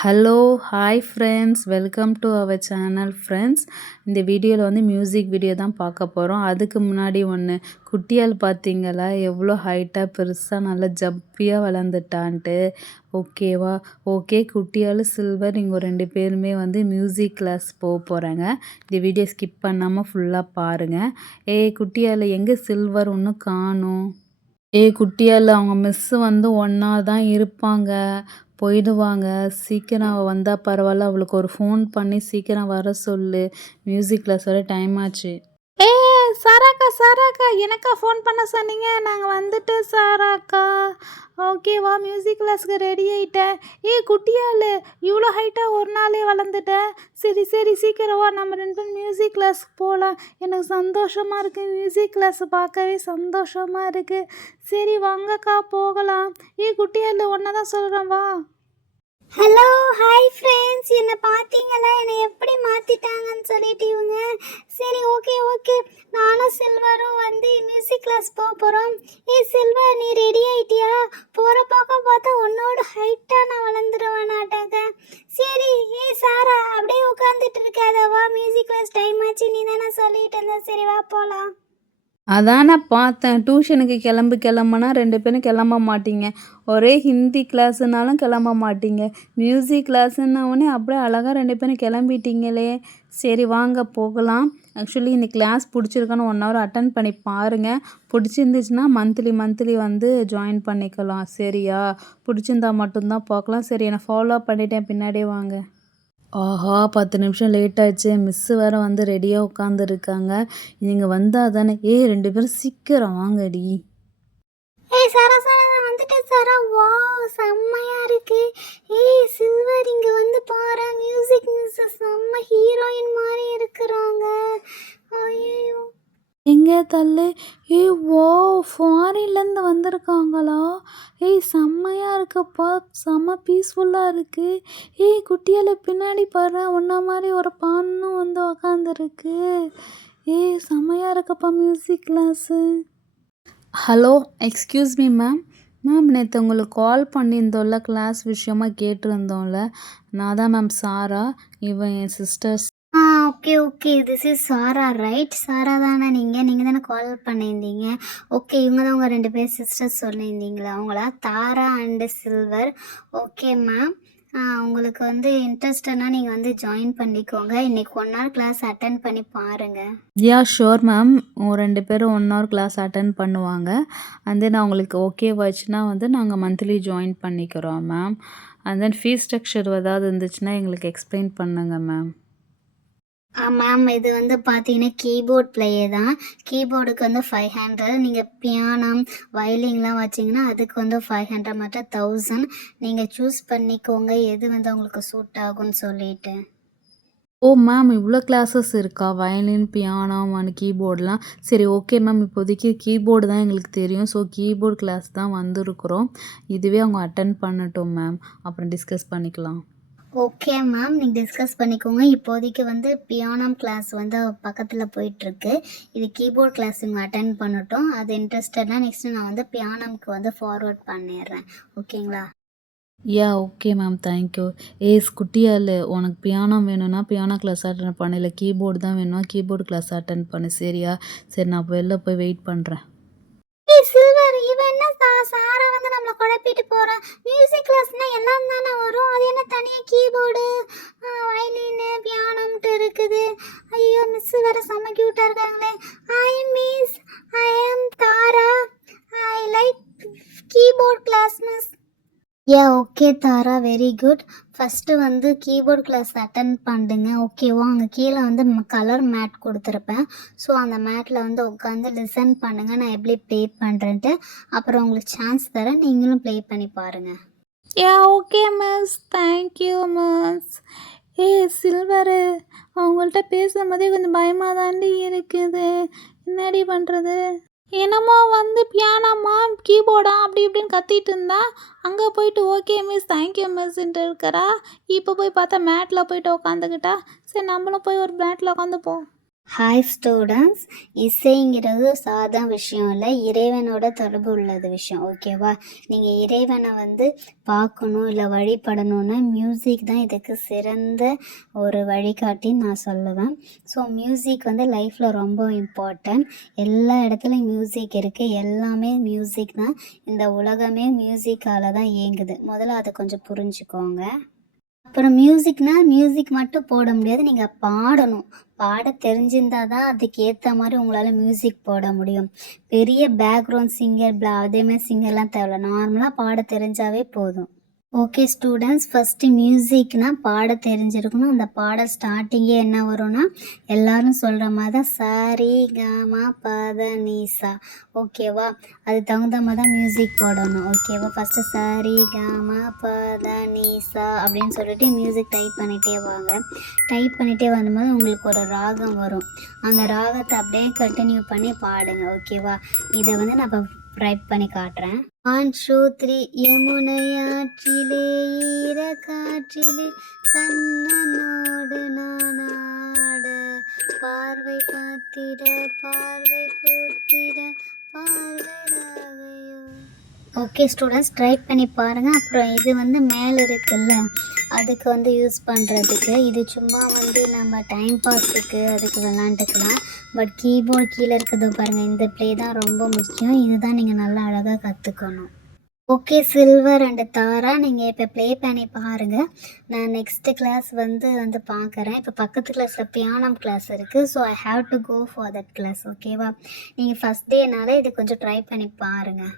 Hello, hi friends. Welcome to our channel friends. இந்த வீடியோவில் வந்து மியூசிக் வீடியோ தான் பார்க்க போகிறோம். அதுக்கு முன்னாடி ஒன்று, குட்டியால் பார்த்தீங்களா எவ்வளோ ஹைட்டாக பெருசாக நல்லா ஜப்பியாக வளர்ந்துட்டான்ட்டு. ஓகேவா? ஓகே, குட்டியால் சில்வர் நீங்கள் 2 பேருமே வந்து மியூசிக் கிளாஸ் போகிறாங்க. இந்த வீடியோ ஸ்கிப் பண்ணாமல் ஃபுல்லாக பாருங்கள். குட்டியால் எங்கே சில்வர் ஒன்றும் காணும்? குட்டியால் அவங்க மிஸ்ஸு வந்து ஒன்றா தான் இருப்பாங்க. போயிடுவாங்க. சீக்கிரம் அவள் வந்தால் பரவாயில்ல. அவளுக்கு ஒரு ஃபோன் பண்ணி சீக்கிரம் வர சொல்லு. மியூசிக் கிளாஸ் வர டைம் ஆச்சு. சாராக்கா சாராக்கா, எனக்கா ஃபோன் பண்ண சொன்னீங்க? நாங்கள் வந்துட்டு சாராக்கா. ஓகேவா, மியூசிக் கிளாஸ்க்கு ரெடி ஆகிட்டேன். குட்டியால் இவ்வளோ ஹைட்டாக ஒரு நாளே வளர்ந்துட்டேன். சரி சரி, சீக்கிரம் வா, நம்ம 2 பேரும் மியூசிக் கிளாஸ்க்கு போகலாம். எனக்கு சந்தோஷமாக இருக்குது. மியூசிக் கிளாஸ் பார்க்கவே சந்தோஷமாக இருக்குது. சரி வாங்கக்கா போகலாம். குட்டியால் ஒன்றை தான் சொல்கிறேன், வா. Hello, hi friends. என்னை பார்த்தீங்களா? என்னை எப்படி மாற்றிட்டாங்கன்னு சொல்லிட்டு இவங்க. சரி, ஓகே ஓகே, நானும் சில்வரும் வந்து மியூசிக் கிளாஸ் போகிறோம். சில்வர், நீ ரெடி ஆகிட்டியா? போகிற பக்கம் பார்த்தா உன்னோட ஹைட்டாக நான் வளர்ந்துருவேனாட்டாங்க. சரி, சாரா அப்படியே உட்காந்துட்டு இருக்காதவா, மியூசிக் கிளாஸ் டைம் ஆச்சு, நீ தானே சொல்லிட்டு இருந்த. சரி வா போகலாம். அதான் நான் பார்த்தேன். டியூஷனுக்கு கிளம்புனா 2 பேரும் கிளம்ப மாட்டீங்க. ஒரே ஹிந்தி கிளாஸுனாலும் கிளம்ப மாட்டீங்க. மியூசிக் கிளாஸுன்னவுடனே அப்படியே அழகாக 2 பேரும் கிளம்பிட்டீங்களே. சரி வாங்க போகலாம். ஆக்சுவலி இந்த கிளாஸ் பிடிச்சிருக்கான்னு 1 ஹவர் அட்டன் பண்ணி பாருங்கள். பிடிச்சிருந்துச்சுன்னா மந்த்லி வந்து ஜாயின் பண்ணிக்கலாம். சரியா? பிடிச்சிருந்தா மட்டும்தான் பார்க்கலாம். சரி, என்னை ஃபாலோ பண்ணிட்டேன், பின்னாடியே வாங்க. ஆஹா! 10 நிமிஷம் லேட் ஆயிடுச்சே. மிஸ்ஸு வேறு வந்து ரெடியாக உட்காந்துருக்காங்க. நீங்கள் வந்தால் தானே. 2 பேரும் சீக்கிரம் வாங்கடி. சாரா சாரா, நான் வந்துட்டேன் சாரா. வாவ், செம்மையா இருக்கு. சில்வர், இங்க வந்து பாரு, மியூசிக் மிஸ் செம்ம ஹீரோயின் மாதிரி இருக்கிறாங்க. ஐயோ, எங்கே தள்ளு? வாவ், ஃபாரின்லேருந்து வந்திருக்காங்களா? செம்மையாக இருக்குப்பா. செம்ம பீஸ்ஃபுல்லாக இருக்குது. குட்டியால் பின்னாடி பாரு, உன்ன மாதிரி ஒரு பொண்ணும் வந்து உக்காந்துருக்கு. செம்மையாக இருக்குப்பா music class. Hello, excuse me ma'am. நேற்று உங்களுக்கு கால் பண்ணியிருந்தோம்ல, கிளாஸ் விஷயமாக கேட்டிருந்தோம்ல. நான் தான் மேம் சாரா. இவன் என் sisters. Okay okay, this is Sara right? Sara தானே நீங்கள் தானே கால் பண்ணியிருந்தீங்க. ஓகே, இவங்க தான் உங்கள் 2 பேர் சிஸ்டர்ஸ் சொல்லியிருந்தீங்களா? அவங்களா? தாரா அண்டு சில்வர். ஓகே மேம், உங்களுக்கு வந்து இன்ட்ரெஸ்ட்னா நீங்கள் வந்து ஜாயின் பண்ணிக்கோங்க. இன்றைக்கி 1 ஹவர் கிளாஸ் அட்டன் பண்ணி பாருங்கள். Sure ma'am. 2 பேரும் 1 ஹவர் கிளாஸ் அட்டன் பண்ணுவாங்க. அண்ட் தென் அவங்களுக்கு ஓகேவாச்சுன்னா வந்து நாங்கள் மந்த்லி ஜாயின் பண்ணிக்கிறோம் ma'am. And then fees structure ஏதாவது இருந்துச்சுன்னா எங்களுக்கு எக்ஸ்பிளைன் பண்ணுங்கள் மேம். மேம், இது வந்து பார்த்தீங்கன்னா கீபோர்ட் பிளேயர் தான். கீபோர்டுக்கு வந்து 500. நீங்கள் பியானம் வயலின்லாம் வச்சிங்கன்னா அதுக்கு வந்து 500, மட்டும் 1000. நீங்கள் சூஸ் பண்ணிக்கோங்க எது வந்து உங்களுக்கு சூட் ஆகும்னு சொல்லிட்டு. மேம், இவ்வளோ கிளாஸஸ் இருக்கா? வயலின், பியானோ அண்ட் கீபோர்டெலாம். சரி ஓகே மேம், இப்போதைக்கு கீபோர்டு தான் எங்களுக்கு தெரியும். ஸோ கீபோர்ட் கிளாஸ் தான் வந்திருக்குறோம். இதுவே அவங்க அட்டன் பண்ணட்டும் மேம், அப்புறம் டிஸ்கஸ் பண்ணிக்கலாம். ஓகே மேம், நீங்கள் டிஸ்கஸ் பண்ணிக்கோங்க. இப்போதைக்கு வந்து பியானம் கிளாஸ் வந்து பக்கத்தில் போயிட்டுருக்கு. இது கீபோர்ட் கிளாஸ் இவங்க அட்டன் பண்ணட்டும். அது இன்ட்ரெஸ்டட்னா நெக்ஸ்ட்டு நான் வந்து பியானம்க்கு வந்து ஃபார்வர்ட் பண்ணிடுறேன். ஓகேங்களா? Okay ma'am, thank you. குட்டியால், உனக்கு பியானோ வேணும்னா பியானோ கிளாஸ் அட்டன் பண்ணு. இல்லை கீபோர்டு தான் வேணும்னா கீபோர்டு கிளாஸ் அட்டன் பண்ணு. சரியா? சரி, நான் வெளில போய் வெயிட் பண்ணுறேன். சில்வர், இவன் என்ன சாரா வந்து நம்மளை குழப்பிட்டு போகிறான். மியூசிக் கிளாஸ்னால் எல்லாம் தானே வரும். அது என்ன தனியாக கீபோர்டு வயலின்னு பியானம்ட்டு இருக்குது. ஐயோ, மிஸ் வேறு செம்ம க்யூட்டாக இருக்காங்களே. ஐ miss, I am Tara. I like keyboard class miss. Okay Tara, very good. First வந்து கீபோர்ட் கிளாஸ் அட்டன் பண்ணுங்க. ஓகேவா? அங்கே கீழே வந்து கலர் மேட் கொடுத்துருப்பேன். ஸோ அந்த மேட்டில் வந்து உட்காந்து லிசன் பண்ணுங்கள், நான் எப்படி ப்ளே பண்ணுறேன்ட்டு. அப்புறம் உங்களுக்கு சான்ஸ் தரேன், நீங்களும் ப்ளே பண்ணி பாருங்கள். Okay miss, thank you miss. Silver, அவங்கள்ட்ட பேசும்போதே கொஞ்சம் பயமாக தாண்டி இருக்குது. என்னடி பண்ணுறது? என்னமோ வந்து பியானோமா கீபோர்டா அப்படி இப்படின்னு கத்திட்டு இருந்தா, அங்கே போயிட்டு ஓகே மிஸ், தேங்க்யூ மிஸ்ன்ட்டு இருக்கிறா. இப்போ போய் பார்த்தா மேட்டில் போயிட்டு உட்காந்துக்கிட்டா. சரி, நம்மளும் போய் ஒரு மேட்டில் உட்காந்துப்போம். ஹாய் ஸ்டூடெண்ட்ஸ், இசைங்கிறது சாதா விஷயம் இல்லை, இறைவனோட தொடர்பு உள்ளது விஷயம். ஓகேவா? நீங்கள் இறைவனை பார்க்கணும் இல்லை வழிபடணும்னா மியூசிக் தான் இதுக்கு சிறந்த ஒரு வழிகாட்டின்னு நான் சொல்லுவேன். ஸோ மியூசிக் லைஃப்பில் ரொம்ப இம்பார்ட்டன்ட். எல்லா இடத்துலையும் மியூசிக் இருக்குது, எல்லாமே மியூசிக் தான். இந்த உலகமே மியூசிக்கால் தான் இயங்குது. முதல்ல அதை கொஞ்சம் புரிஞ்சுக்கோங்க. அப்புறம் மியூசிக் மட்டும் போட முடியாது, நீங்கள் பாடணும். பாட தெரிஞ்சிருந்தா தான் அதுக்கு ஏற்ற மாதிரி உங்களால் மியூசிக் போட முடியும். பெரிய பேக்ரவுண்ட் சிங்கர் அதேமாதிரி சிங்கர்லாம் தேவையில்ல, நார்மலாக பாட தெரிஞ்சாவே போதும். ஓகே ஸ்டூடெண்ட்ஸ், ஃபஸ்ட்டு மியூசிக்னால் பாட தெரிஞ்சிருக்கணும். அந்த பாடல் ஸ்டார்டிங்கே என்ன வரும்னா எல்லோரும் சொல்கிற மாதிரி தான் சாரி காமா பத நீசா. ஓகேவா? அது தகுந்த மாதிரி தான் மியூசிக் போடணும். ஓகேவா? ஃபஸ்ட்டு சாரி காமா பத நீசா அப்படின்னு சொல்லிட்டு மியூசிக் டைப் பண்ணிகிட்டே வாங்க. டைப் பண்ணிகிட்டே வரும்போது உங்களுக்கு ஒரு ராகம் வரும். அந்த ராகத்தை அப்படியே கண்டினியூ பண்ணி பாடுங்க. ஓகேவா? இதை நான் டைப் பண்ணி காட்டுறேன். 1 2 3 யமுனையாற்றிலே ஈர காற்றிலே கண்ணனோடு நானாட பார்வை பார்த்திட பார்வை பூத்திட பார்வை ராகையோ. ஓகே ஸ்டூடெண்ட்ஸ், ட்ரை பண்ணி பாருங்கள். அப்புறம் இது மேலே இருக்குல்ல, அதுக்கு யூஸ் பண்ணுறதுக்கு இது சும்மா நம்ம டைம் பாஸுக்கு அதுக்கு விளாண்டுக்கலாம். பட் கீபோர்டு கீழே இருக்கிறது பாருங்கள், இந்த ப்ளே தான் ரொம்ப முக்கியம். இதுதான் நீங்கள் நல்லா அழகாக கற்றுக்கணும். ஓகே சில்வர் அண்டு தாரா, நீங்கள் இப்போ ப்ளே பண்ணி பாருங்கள். நான் நெக்ஸ்ட்டு கிளாஸ் பார்க்குறேன். இப்போ பக்கத்து கிளாஸில் பியானம் கிளாஸ் இருக்குது. So I have to go for that class. ஓகேவா? நீங்கள் ஃபஸ்ட் டேனால இது கொஞ்சம் ட்ரை பண்ணி பாருங்கள்.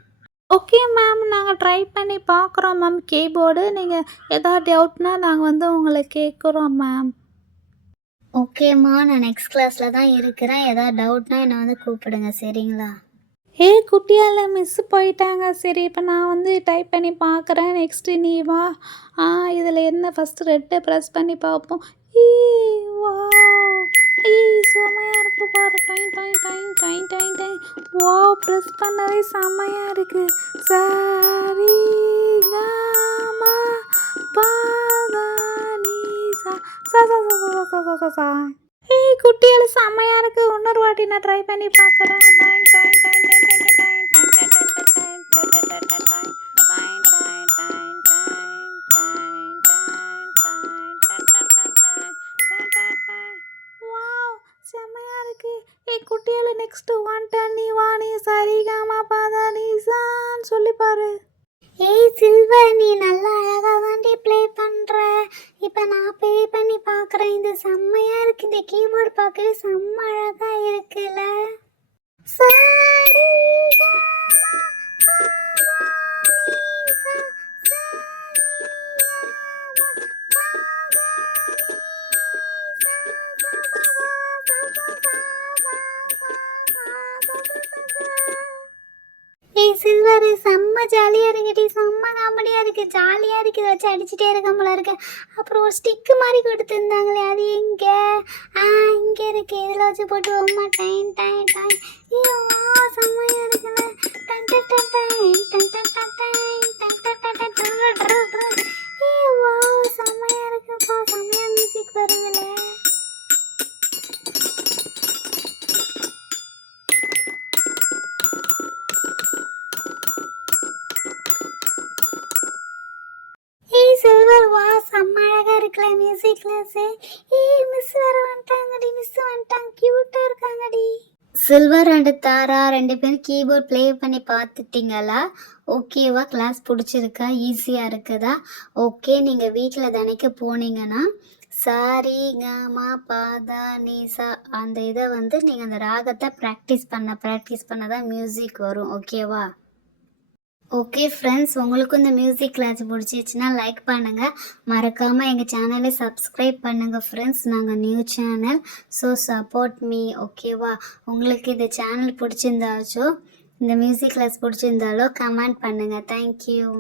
ஓகே மேம், நாங்கள் ட்ரை பண்ணி பார்க்குறோம் மேம். கீபோர்டு நீங்கள் எதாவது டவுட்னா நாங்கள் உங்களை கேட்குறோம் மேம். ஓகேம்மா, நான் நெக்ஸ்ட் கிளாஸில் தான் இருக்கிறேன். எதாவது டவுட்னா என்னை கூப்பிடுங்க, சரிங்களா? குட்டியால் மிஸ் போயிட்டாங்க. சரி, இப்போ நான் டைப் பண்ணி பார்க்குறேன். நெக்ஸ்ட்டு நீ வா. இதில் என்ன ஃபஸ்ட்டு ரெட்டை ப்ரெஸ் பண்ணி பார்ப்போம். வா செம்மையாக இருக்குது பாரு. Time time time time time time. வா, ப்ரெஸ் பண்ணவே செம்மையாக இருக்குது. சரி காமா பாதா நீ சா சா சா சா சா சா சா சா சா. குட்டியால் செம்மையாக இருக்குது. இன்னொரு வாட்டி நான் ட்ரை பண்ணி பார்க்குறேன். Time time time time time time time time time செம்மையாக இருக்கு. குட்டியால நெக்ஸ்ட் ஒன் நீ வா நீ சரிகாமா பாதா நீசான்னு சொல்லி பாரு. சில்வர், நீ நல்லா அழகாக தாண்டி ப்ளே பண்ணுற. இப்போ நான் ப்ளே பண்ணி பார்க்குறேன். இது செம்மையாக இருக்குது. இந்த கீபோர்டு பார்க்கவே செம்ம அழகாக இருக்குல்ல. சரி சில்வர், செம்ம ஜாலியாக இருக்குடி, செம்ம காமெடியாக இருக்குது, ஜாலியாக இருக்குது. வச்சு அடிச்சுட்டே இருக்க போல இருக்கு. அப்புறம் ஒரு ஸ்டிக்கு மாதிரி கொடுத்துருந்தாங்களே, அது எங்கே? இங்கே இருக்குது. இதில் வச்சு போட்டு அம்மா டைம் டைம் டைம். ஐயோ செம்மையாக இருக்குல்ல. Done done done time done done done time done done done done done. வா செம்மையாக இருக்குப்பா, செம்மையாக மியூசிக் வருதுல்ல. சில்வர், வா செம்ம அழகா இருக்குல்ல மியூசிக் கிளாஸு. மிஸ் வேற வந்துட்டாங்கடி, மிஸ் வந்துட்டாங்க, க்யூட்டாக இருக்காங்கடி. சில்வர் அண்டு தாரா 2 பேரும் கீபோர்ட் ப்ளே பண்ணி பார்த்துட்டிங்களா? ஓகேவா? கிளாஸ் பிடிச்சிருக்கா? ஈஸியாக இருக்குதா? ஓகே, நீங்கள் வீட்டில் தினைக்கு போனீங்கன்னா சாரி காமா பாதா நீசா அந்த இதை நீங்கள் அந்த ராகத்தை ப்ராக்டிஸ் பண்ண தான் மியூசிக் வரும். ஓகேவா? ஓகே ஃப்ரெண்ட்ஸ், உங்களுக்கும் இந்த மியூசிக் கிளாஸ் பிடிச்சிச்சுன்னா லைக் பண்ணுங்கள். மறக்காமல் எங்கள் சேனலை சப்ஸ்கிரைப் பண்ணுங்கள் ஃப்ரெண்ட்ஸ். நாங்கள் new channel, so support me. ஓகேவா? உங்களுக்கு இந்த சேனல் பிடிச்சிருந்தாச்சோ, இந்த மியூசிக் கிளாஸ் பிடிச்சிருந்தாலோ கமெண்ட் பண்ணுங்கள். தேங்க்யூ.